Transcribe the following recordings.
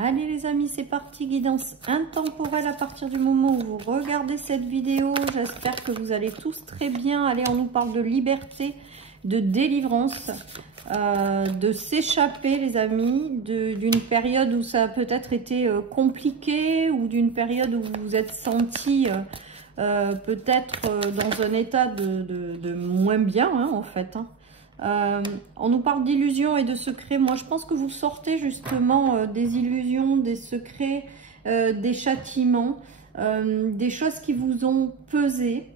Allez les amis, c'est parti, guidance intemporelle à partir du moment où vous regardez cette vidéo. J'espère que vous allez tous très bien. Allez, on nous parle de liberté, de délivrance, de s'échapper les amis, d'une période où ça a peut-être été compliqué ou d'une période où vous vous êtes senti peut-être dans un état de moins bien hein, en fait. On nous parle d'illusions et de secrets. Moi, je pense que vous sortez justement des illusions, des secrets, des châtiments, des choses qui vous ont pesé.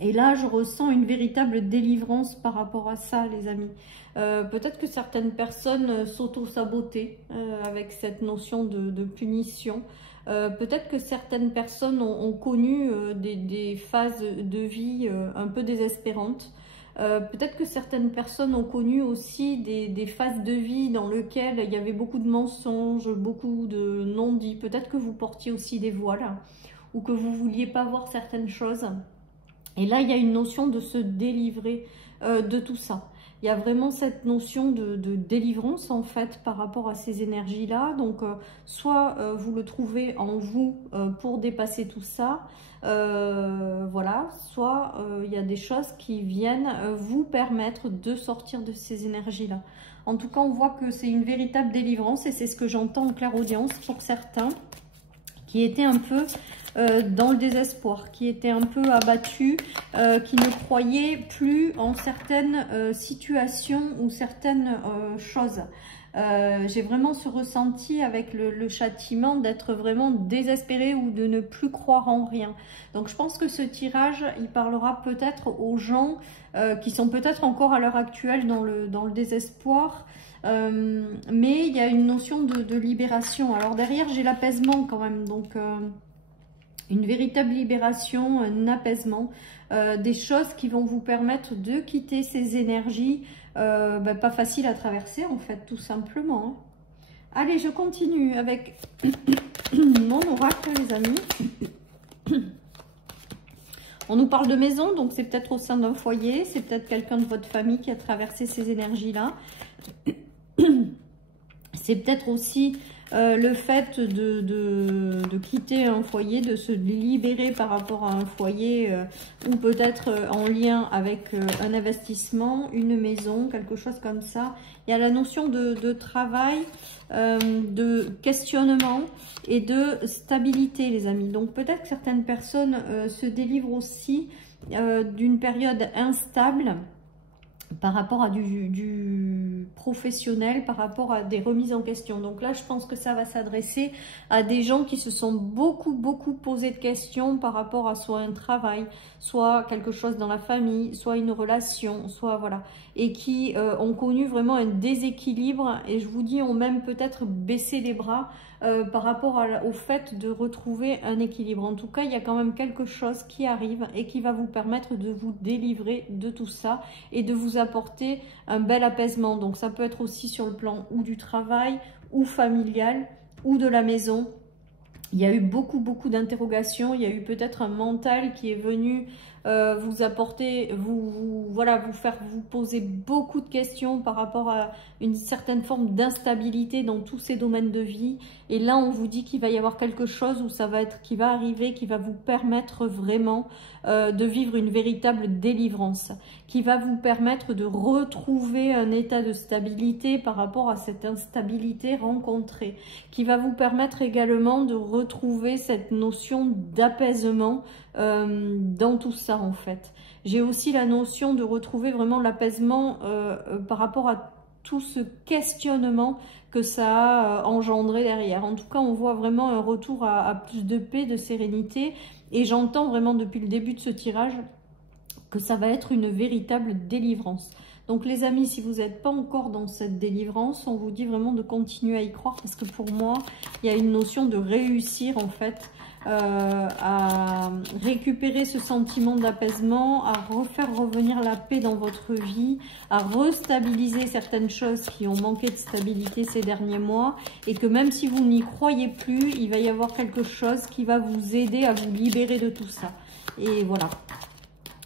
Et là, je ressens une véritable délivrance par rapport à ça, les amis. Peut-être que certaines personnes s'auto-sabotaient avec cette notion de punition. Peut-être que certaines personnes ont connu des phases de vie un peu désespérantes. Peut-être que certaines personnes ont connu aussi des phases de vie dans lesquelles il y avait beaucoup de mensonges, beaucoup de non-dits. Peut-être que vous portiez aussi des voiles ou que vous ne vouliez pas voir certaines choses. Et là, il y a une notion de se délivrer de tout ça. Il y a vraiment cette notion de délivrance en fait par rapport à ces énergies-là. Donc, soit vous le trouvez en vous pour dépasser tout ça, voilà. Soit il y a des choses qui viennent vous permettre de sortir de ces énergies-là. En tout cas, on voit que c'est une véritable délivrance et c'est ce que j'entends en clairaudience pour certains qui étaient un peu dans le désespoir, qui étaient un peu abattus, qui ne croyaient plus en certaines situations ou certaines choses. J'ai vraiment ce ressenti avec le châtiment d'être vraiment désespéré ou de ne plus croire en rien. Donc je pense que ce tirage, il parlera peut-être aux gens qui sont peut-être encore à l'heure actuelle dans le désespoir. Mais il y a une notion de libération. Alors derrière, j'ai l'apaisement quand même. Donc une véritable libération, un apaisement, des choses qui vont vous permettre de quitter ces énergies pas faciles à traverser en fait, tout simplement. Hein. Allez, je continue avec mon oracle les amis. On nous parle de maison, donc c'est peut-être au sein d'un foyer, c'est peut-être quelqu'un de votre famille qui a traversé ces énergies-là. C'est peut-être aussi le fait de quitter un foyer, de se libérer par rapport à un foyer ou peut-être en lien avec un investissement, une maison, quelque chose comme ça. Il y a la notion de travail, de questionnement et de stabilité les amis. Donc peut-être que certaines personnes se délivrent aussi d'une période instable par rapport à du professionnel, par rapport à des remises en question. Donc là, je pense que ça va s'adresser à des gens qui se sont beaucoup posé de questions par rapport à soit un travail, soit quelque chose dans la famille, soit une relation, soit voilà. Et qui ont connu vraiment un déséquilibre et je vous dis, ont même peut-être baissé les bras par rapport au fait de retrouver un équilibre. En tout cas, il y a quand même quelque chose qui arrive et qui va vous permettre de vous délivrer de tout ça et de vous apporter un bel apaisement. Donc ça peut être aussi sur le plan ou du travail ou familial ou de la maison. Il y a eu beaucoup d'interrogations, il y a eu peut-être un mental qui est venu vous apporter, vous faire vous poser beaucoup de questions par rapport à une certaine forme d'instabilité dans tous ces domaines de vie. Et là, on vous dit qu'il va y avoir quelque chose où qui va arriver, qui va vous permettre vraiment de vivre une véritable délivrance, qui va vous permettre de retrouver un état de stabilité par rapport à cette instabilité rencontrée, qui va vous permettre également de retrouver cette notion d'apaisement dans tout ça en fait. J'ai aussi la notion de retrouver vraiment l'apaisement par rapport à tout ce questionnement que ça a engendré derrière. En tout cas, on voit vraiment un retour à plus de paix, de sérénité. Et j'entends vraiment depuis le début de ce tirage que ça va être une véritable délivrance. Donc les amis, si vous n'êtes pas encore dans cette délivrance, on vous dit vraiment de continuer à y croire parce que pour moi, il y a une notion de réussir en fait à récupérer ce sentiment d'apaisement, à refaire revenir la paix dans votre vie, à restabiliser certaines choses qui ont manqué de stabilité ces derniers mois et que même si vous n'y croyez plus, il va y avoir quelque chose qui va vous aider à vous libérer de tout ça. Et voilà.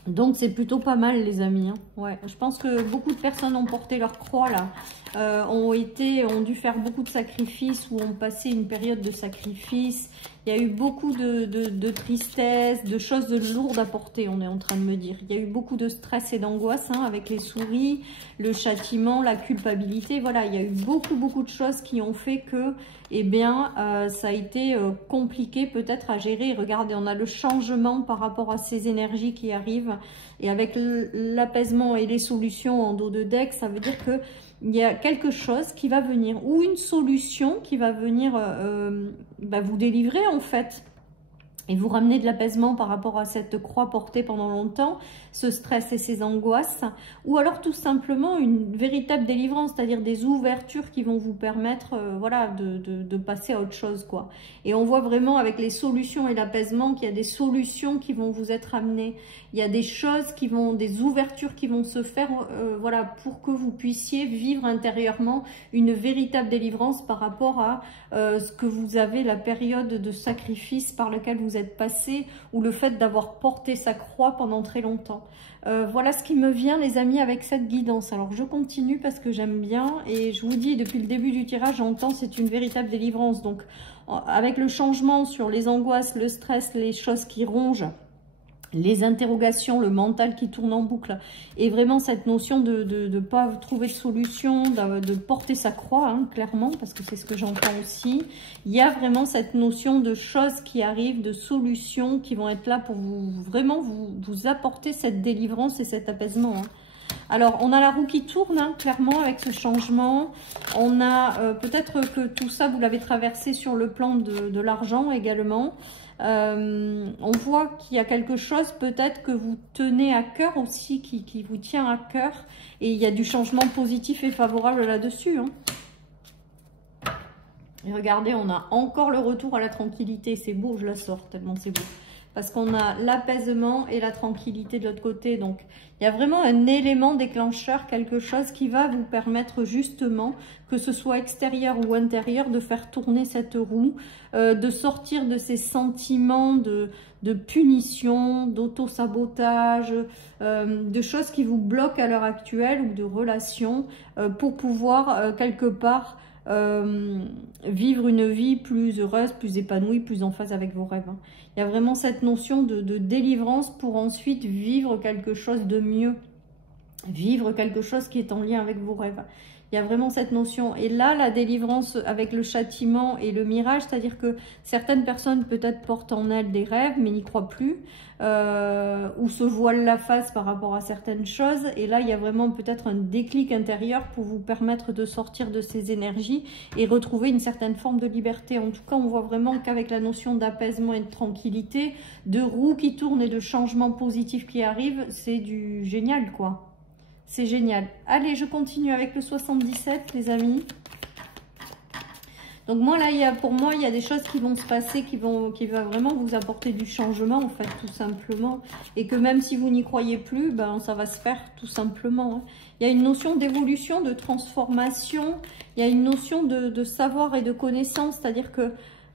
Donc c'est plutôt pas mal les amis, hein. Ouais, je pense que beaucoup de personnes ont porté leur croix là, ont dû faire beaucoup de sacrifices ou ont passé une période de sacrifice. Il y a eu beaucoup de tristesse, de choses lourdes à porter, on est en train de me dire. Il y a eu beaucoup de stress et d'angoisse hein, avec les souris, le châtiment, la culpabilité. Voilà, il y a eu beaucoup de choses qui ont fait que, eh bien, ça a été compliqué peut-être à gérer. Regardez, on a le changement par rapport à ces énergies qui arrivent. Et avec l'apaisement et les solutions en dos de deck, ça veut dire que il y a quelque chose qui va venir, ou une solution qui va venir vous délivrer en fait, et vous ramener de l'apaisement par rapport à cette croix portée pendant longtemps, ce stress et ces angoisses, ou alors tout simplement une véritable délivrance, c'est-à-dire des ouvertures qui vont vous permettre voilà, de passer à autre chose, quoi. Et on voit vraiment avec les solutions et l'apaisement qu'il y a des solutions qui vont vous être amenées, il y a des choses qui vont, des ouvertures qui vont se faire voilà, pour que vous puissiez vivre intérieurement une véritable délivrance par rapport à ce que vous avez, la période de sacrifice par laquelle vous êtes passé, ou le fait d'avoir porté sa croix pendant très longtemps. Voilà ce qui me vient les amis avec cette guidance. Alors je continue parce que j'aime bien, et je vous dis depuis le début du tirage, j'entends c'est une véritable délivrance. Donc avec le changement sur les angoisses, le stress, les choses qui rongent, les interrogations, le mental qui tourne en boucle, et vraiment cette notion de ne pas trouver de solution, de porter sa croix, hein, clairement, parce que c'est ce que j'entends aussi. Il y a vraiment cette notion de choses qui arrivent, de solutions qui vont être là pour vous, vraiment vous apporter cette délivrance et cet apaisement, hein. Alors, on a la roue qui tourne, hein, clairement, avec ce changement. On a peut-être que tout ça, vous l'avez traversé sur le plan de l'argent également. On voit qu'il y a quelque chose peut-être que vous tenez à cœur aussi, qui vous tient à cœur. Et il y a du changement positif et favorable là-dessus, hein. Et regardez, on a encore le retour à la tranquillité. C'est beau, je la sors tellement c'est beau. Parce qu'on a l'apaisement et la tranquillité de l'autre côté. Donc, il y a vraiment un élément déclencheur, quelque chose qui va vous permettre justement, que ce soit extérieur ou intérieur, de faire tourner cette roue, de sortir de ces sentiments de punition, d'auto-sabotage, de choses qui vous bloquent à l'heure actuelle ou de relations, pour pouvoir quelque part vivre une vie plus heureuse, plus épanouie, plus en phase avec vos rêves, hein. Il y a vraiment cette notion de délivrance pour ensuite vivre quelque chose de mieux, vivre quelque chose qui est en lien avec vos rêves. Il y a vraiment cette notion. Et là, la délivrance avec le châtiment et le mirage, c'est-à-dire que certaines personnes peut-être portent en elles des rêves, mais n'y croient plus, ou se voilent la face par rapport à certaines choses. Et là, il y a vraiment peut-être un déclic intérieur pour vous permettre de sortir de ces énergies et retrouver une certaine forme de liberté. En tout cas, on voit vraiment qu'avec la notion d'apaisement et de tranquillité, de roue qui tourne et de changement positif qui arrive, c'est du génial, quoi. C'est génial. Allez, je continue avec le 77, les amis. Donc moi, là, pour moi, il y a des choses qui vont se passer, qui vont vraiment vous apporter du changement, en fait, tout simplement. Et que même si vous n'y croyez plus, ben, ça va se faire tout simplement, hein. Il y a une notion d'évolution, de transformation. Il y a une notion de savoir et de connaissance, c'est-à-dire que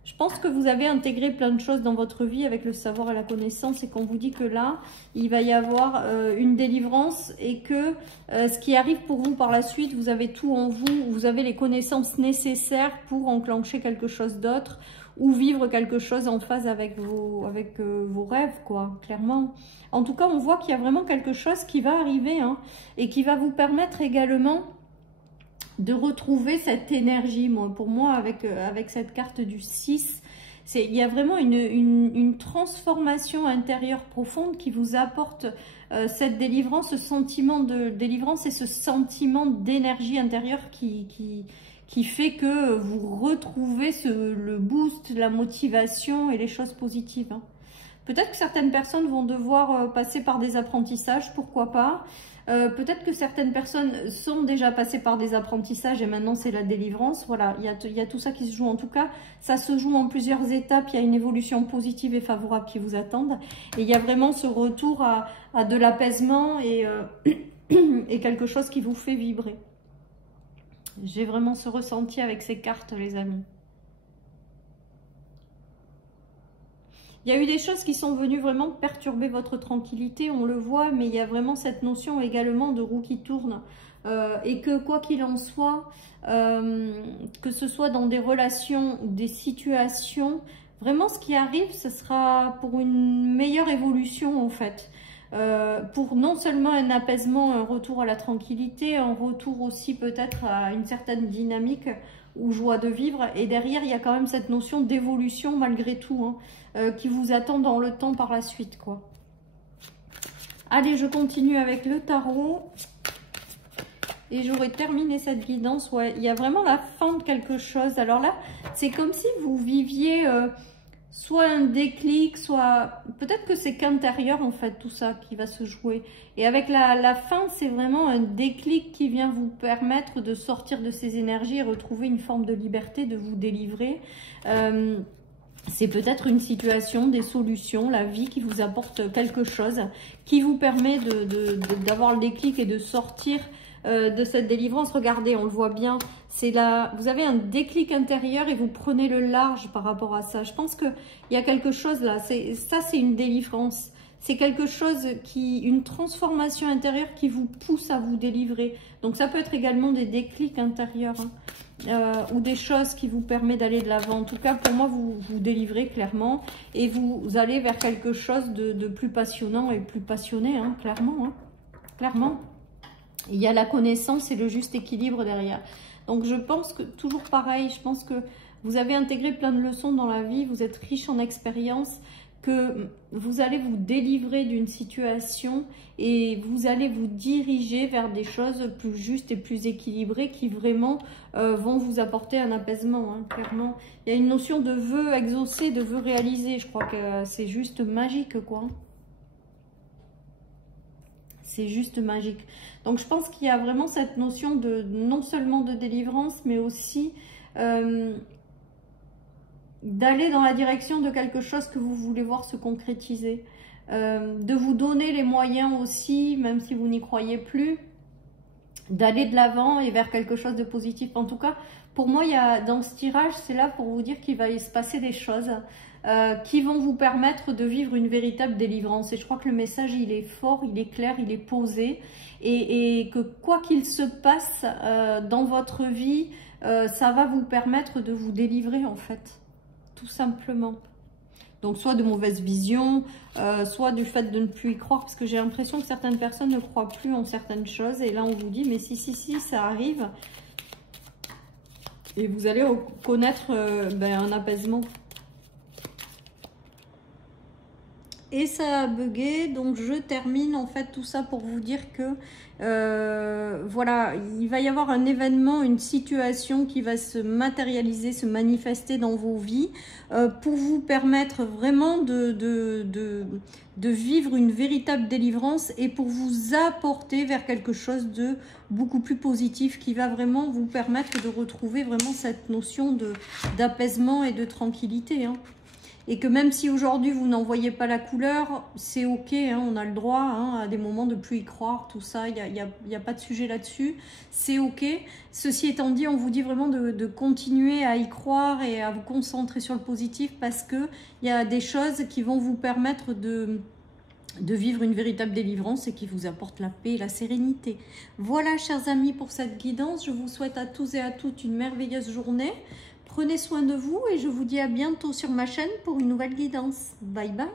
je pense que vous avez intégré plein de choses dans votre vie avec le savoir et la connaissance, et qu'on vous dit que là, il va y avoir une délivrance, et que ce qui arrive pour vous par la suite, vous avez tout en vous, vous avez les connaissances nécessaires pour enclencher quelque chose d'autre, ou vivre quelque chose en phase avec vos rêves, quoi, clairement. En tout cas, on voit qu'il y a vraiment quelque chose qui va arriver, hein, et qui va vous permettre également de retrouver cette énergie. Pour moi, avec cette carte du 6, il y a vraiment une transformation intérieure profonde qui vous apporte cette délivrance, ce sentiment de délivrance et ce sentiment d'énergie intérieure qui fait que vous retrouvez le boost, la motivation et les choses positives, hein. Peut-être que certaines personnes vont devoir passer par des apprentissages, pourquoi pas. Peut-être que certaines personnes sont déjà passées par des apprentissages et maintenant c'est la délivrance. Voilà, il y a tout ça qui se joue. En tout cas, ça se joue en plusieurs étapes. Il y a une évolution positive et favorable qui vous attendent. Et il y a vraiment ce retour à de l'apaisement et quelque chose qui vous fait vibrer. J'ai vraiment ce ressenti avec ces cartes, les amis. Il y a eu des choses qui sont venues vraiment perturber votre tranquillité, on le voit, mais il y a vraiment cette notion également de roue qui tourne. Et que quoi qu'il en soit, que ce soit dans des relations ou des situations, vraiment ce qui arrive, ce sera pour une meilleure évolution en fait. Pour non seulement un apaisement, un retour à la tranquillité, un retour aussi peut-être à une certaine dynamique ou joie de vivre. Et derrière, il y a quand même cette notion d'évolution malgré tout, hein, qui vous attend dans le temps par la suite, quoi. Allez, je continue avec le tarot. Et j'aurais terminé cette guidance. Ouais, il y a vraiment la fin de quelque chose. Alors là, c'est comme si vous viviez soit un déclic, soit... Peut-être que c'est qu'intérieur, en fait, tout ça qui va se jouer. Et avec la fin, c'est vraiment un déclic qui vient vous permettre de sortir de ces énergies et retrouver une forme de liberté, de vous délivrer. C'est peut-être une situation, des solutions, la vie qui vous apporte quelque chose, qui vous permet d'avoir le déclic et de sortir de cette délivrance. Regardez, on le voit bien, c'est là, vous avez un déclic intérieur et vous prenez le large par rapport à ça. Je pense qu'il y a quelque chose là, ça c'est une délivrance. C'est quelque chose une transformation intérieure qui vous pousse à vous délivrer. Donc ça peut être également des déclics intérieurs, hein, ou des choses qui vous permettent d'aller de l'avant. En tout cas, pour moi, vous vous délivrez clairement et vous allez vers quelque chose de plus passionnant et plus passionné, hein, clairement, hein, clairement. Il y a la connaissance et le juste équilibre derrière. Donc je pense que, toujours pareil, je pense que vous avez intégré plein de leçons dans la vie, vous êtes riche en expérience, que vous allez vous délivrer d'une situation et vous allez vous diriger vers des choses plus justes et plus équilibrées qui vraiment vont vous apporter un apaisement, hein, clairement. Il y a une notion de vœu exaucé, de vœu réalisé, je crois que c'est juste magique, quoi. C'est juste magique. Donc je pense qu'il y a vraiment cette notion de non seulement de délivrance, mais aussi d'aller dans la direction de quelque chose que vous voulez voir se concrétiser. De vous donner les moyens aussi, même si vous n'y croyez plus, d'aller de l'avant et vers quelque chose de positif. En tout cas, pour moi, il y a, dans ce tirage, c'est là pour vous dire qu'il va se passer des choses qui vont vous permettre de vivre une véritable délivrance. Et je crois que le message, il est fort, il est clair, il est posé. Et que quoi qu'il se passe dans votre vie, ça va vous permettre de vous délivrer, en fait. Tout simplement. Donc, soit de mauvaises visions, soit du fait de ne plus y croire. Parce que j'ai l'impression que certaines personnes ne croient plus en certaines choses. Et là, on vous dit, mais si, ça arrive. Et vous allez connaître un apaisement. Et ça a bugué, donc je termine en fait tout ça pour vous dire que voilà, il va y avoir un événement, une situation qui va se matérialiser, se manifester dans vos vies pour vous permettre vraiment de vivre une véritable délivrance et pour vous apporter vers quelque chose de beaucoup plus positif qui va vraiment vous permettre de retrouver vraiment cette notion d'apaisement et de tranquillité, hein. Et que même si aujourd'hui vous n'en voyez pas la couleur, c'est ok, hein, on a le droit à des moments de plus y croire, tout ça, il n'y a pas de sujet là-dessus, c'est ok. Ceci étant dit, on vous dit vraiment de continuer à y croire et à vous concentrer sur le positif parce qu'il y a des choses qui vont vous permettre de vivre une véritable délivrance et qui vous apporte la paix et la sérénité. Voilà, chers amis, pour cette guidance. Je vous souhaite à tous et à toutes une merveilleuse journée. Prenez soin de vous et je vous dis à bientôt sur ma chaîne pour une nouvelle guidance. Bye bye.